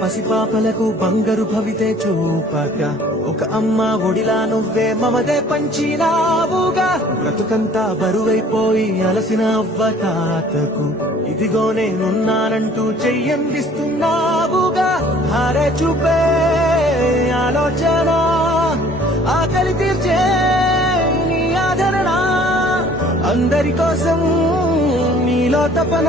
పసిపాపలకు బంగారు భవితే చూపక ఒక అమ్మ ఒడిలా నువ్వే మమదే పంచినావుగా బ్రతుకంతా బరువైపోయి అలసిన అవ్వ తాతకు ఇదిగో నేనున్నానంటూ చెయ్యందిస్తున్నావుగా హారే చూపే ఆలోచన ఆకలి తీర్చే నీ ఆదరణ అందరి కోసం నీలో తపన